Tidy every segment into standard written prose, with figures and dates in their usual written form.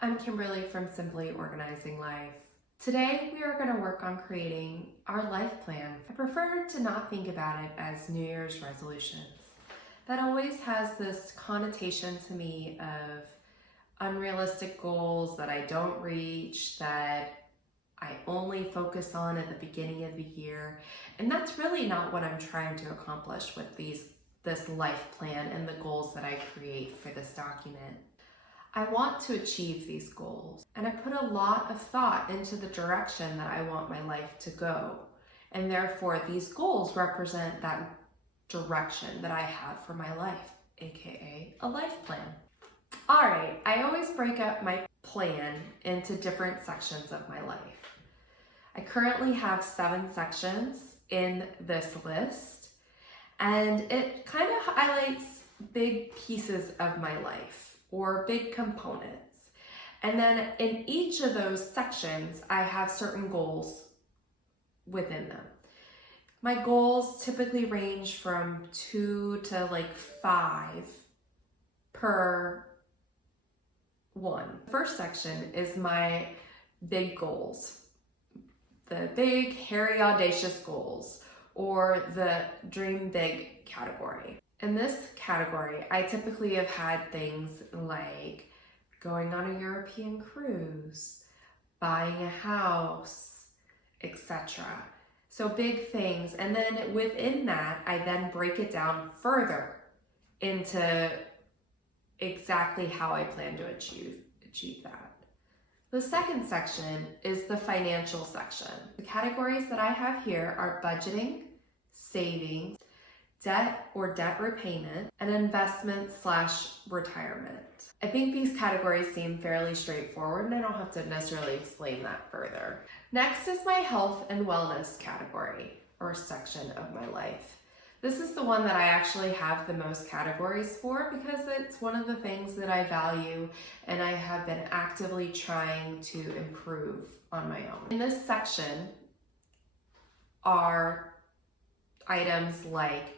I'm Kimberly from Simply Organizing Life. Today we are going to work on creating our life plan. I prefer to not think about it as New Year's resolutions. That always has this connotation to me of unrealistic goals that I don't reach, that I only focus on at the beginning of the year. And that's really not what I'm trying to accomplish with this life plan and the goals that I create for this document. I want to achieve these goals, and I put a lot of thought into the direction that I want my life to go. And therefore, these goals represent that direction that I have for my life, aka a life plan. All right, I always break up my plan into different sections of my life. I currently have 7 sections in this list, and it kind of highlights big pieces of my life or big components. And then in each of those sections, I have certain goals within them. My goals typically range from 2 to 5 per one. The first section is my big goals, the big, hairy, audacious goals, or the dream big category. In this category, I typically have had things like going on a European cruise, buying a house, etc. So big things. And then within that, I then break it down further into exactly how I plan to achieve that. The second section is the financial section. The categories that I have here are budgeting, savings, debt or debt repayment, and investment/retirement. I think these categories seem fairly straightforward, and I don't have to necessarily explain that further. Next is my health and wellness category, or section of my life. This is the one that I actually have the most categories for because it's one of the things that I value and I have been actively trying to improve on my own. In this section are items like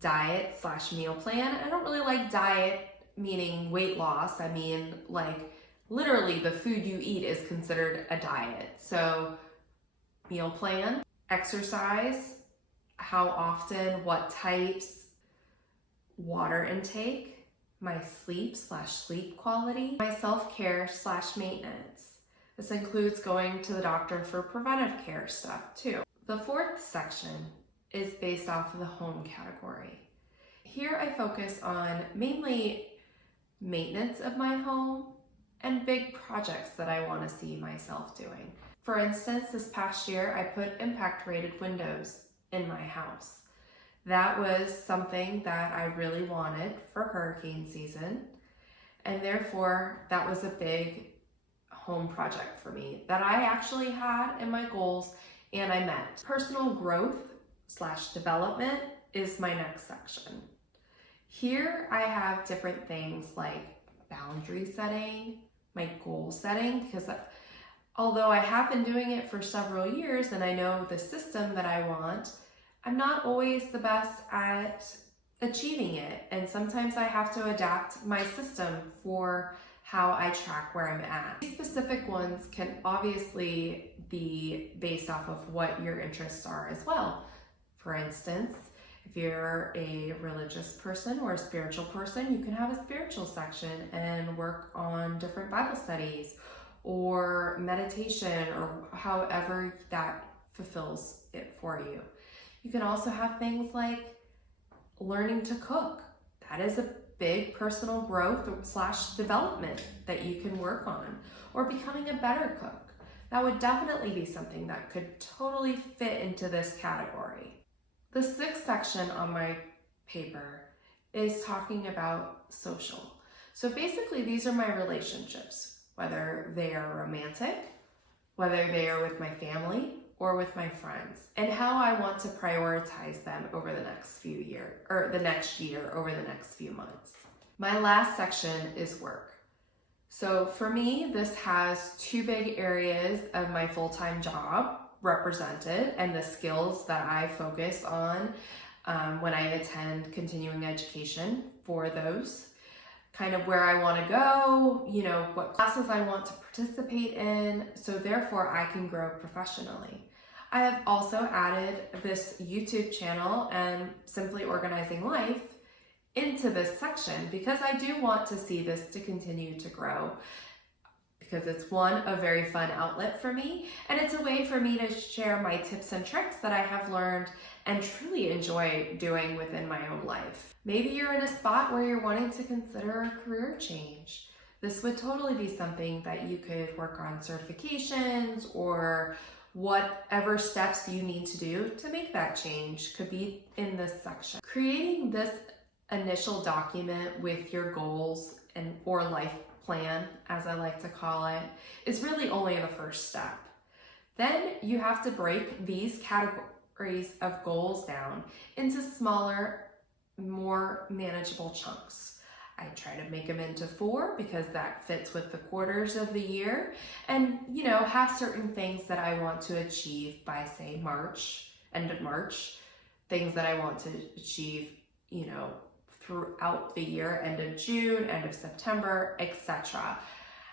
diet/meal plan. I don't really like diet meaning weight loss. I mean literally the food you eat is considered a diet. So meal plan, exercise, how often, what types, water intake, my sleep/sleep quality, my self-care/maintenance. This includes going to the doctor for preventive care stuff too. The fourth section is based off of the home category. Here I focus on mainly maintenance of my home and big projects that I want to see myself doing. For instance, this past year I put impact rated windows in my house. That was something that I really wanted for hurricane season, and therefore that was a big home project for me that I actually had in my goals and I met. Personal growth/development is my next section. Here I have different things like boundary setting, my goal setting, because although I have been doing it for several years and I know the system that I want, I'm not always the best at achieving it. And sometimes I have to adapt my system for how I track where I'm at. These specific ones can obviously be based off of what your interests are as well. For instance, if you're a religious person or a spiritual person, you can have a spiritual section and work on different Bible studies or meditation or however that fulfills it for you. You can also have things like learning to cook. That is a big personal growth/development that you can work on, or becoming a better cook. That would definitely be something that could totally fit into this category. The sixth section on my paper is talking about social. So basically these are my relationships, whether they are romantic, whether they are with my family or with my friends, and how I want to prioritize them over the next few years, or the next year, over the next few months. My last section is work. So for me, this has 2 big areas of my full-time job represented and the skills that I focus on when I attend continuing education for those. kind of where I want to go, you know, what classes I want to participate in, so therefore I can grow professionally. I have also added this YouTube channel and Simply Organizing Life into this section because I do want to see this to continue to grow, because it's a very fun outlet for me, and it's a way for me to share my tips and tricks that I have learned and truly enjoy doing within my own life. Maybe you're in a spot where you're wanting to consider a career change. This would totally be something that you could work on certifications or whatever steps you need to do to make that change could be in this section. Creating this initial document with your goals or life plan, as I like to call it, is really only the first step. Then you have to break these categories of goals down into smaller, more manageable chunks. I try to make them into 4 because that fits with the quarters of the year, and have certain things that I want to achieve by, say, March, end of March, things that I want to achieve, throughout the year, end of June, end of September, etc.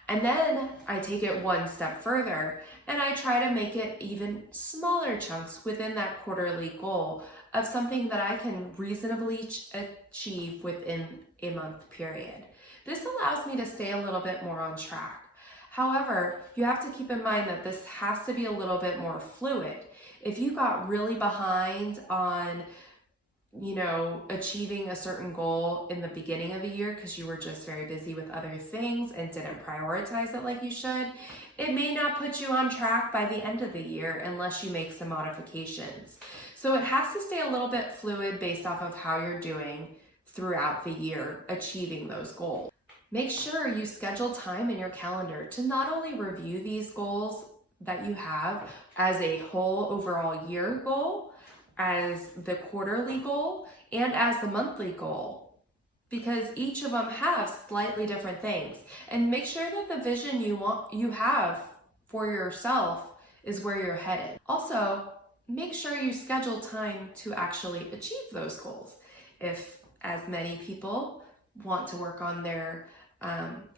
And then I take it one step further and I try to make it even smaller chunks within that quarterly goal of something that I can reasonably achieve within a month period. This allows me to stay a little bit more on track. However, you have to keep in mind that this has to be a little bit more fluid. If you got really behind on achieving a certain goal in the beginning of the year because you were just very busy with other things and didn't prioritize it like you should, it may not put you on track by the end of the year unless you make some modifications. So it has to stay a little bit fluid based off of how you're doing throughout the year achieving those goals. Make sure you schedule time in your calendar to not only review these goals that you have as a whole overall year goal, as the quarterly goal, and as the monthly goal, because each of them have slightly different things. And make sure that the vision you have for yourself is where you're headed. Also, make sure you schedule time to actually achieve those goals. If, as many people, want to work on their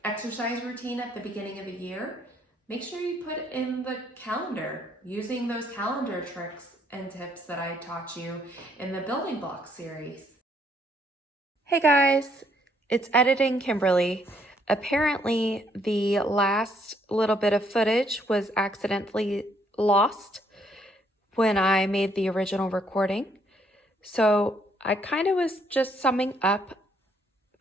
exercise routine at the beginning of the year, make sure you put in the calendar using those calendar tricks and tips that I taught you in the building block series. Hey guys, it's Editing Kimberly. Apparently the last little bit of footage was accidentally lost when I made the original recording. So I kind of was just summing up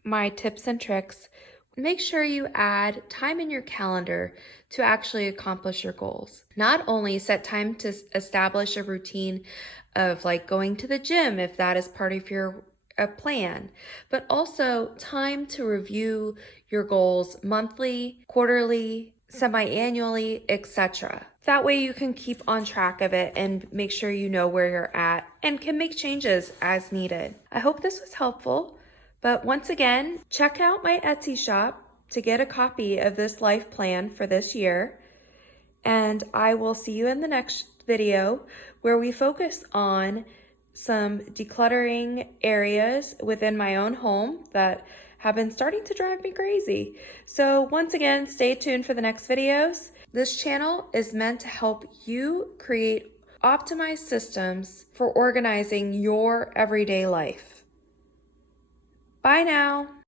my tips and tricks. Make sure you add time in your calendar to actually accomplish your goals. Not only set time to establish a routine of like going to the gym if that is part of your plan, but also time to review your goals monthly, quarterly, semi-annually, etc. That way you can keep on track of it and make sure you know where you're at and can make changes as needed. I hope this was helpful. But once again, check out my Etsy shop to get a copy of this life plan for this year. And I will see you in the next video where we focus on some decluttering areas within my own home that have been starting to drive me crazy. So once again, stay tuned for the next videos. This channel is meant to help you create optimized systems for organizing your everyday life. Bye now.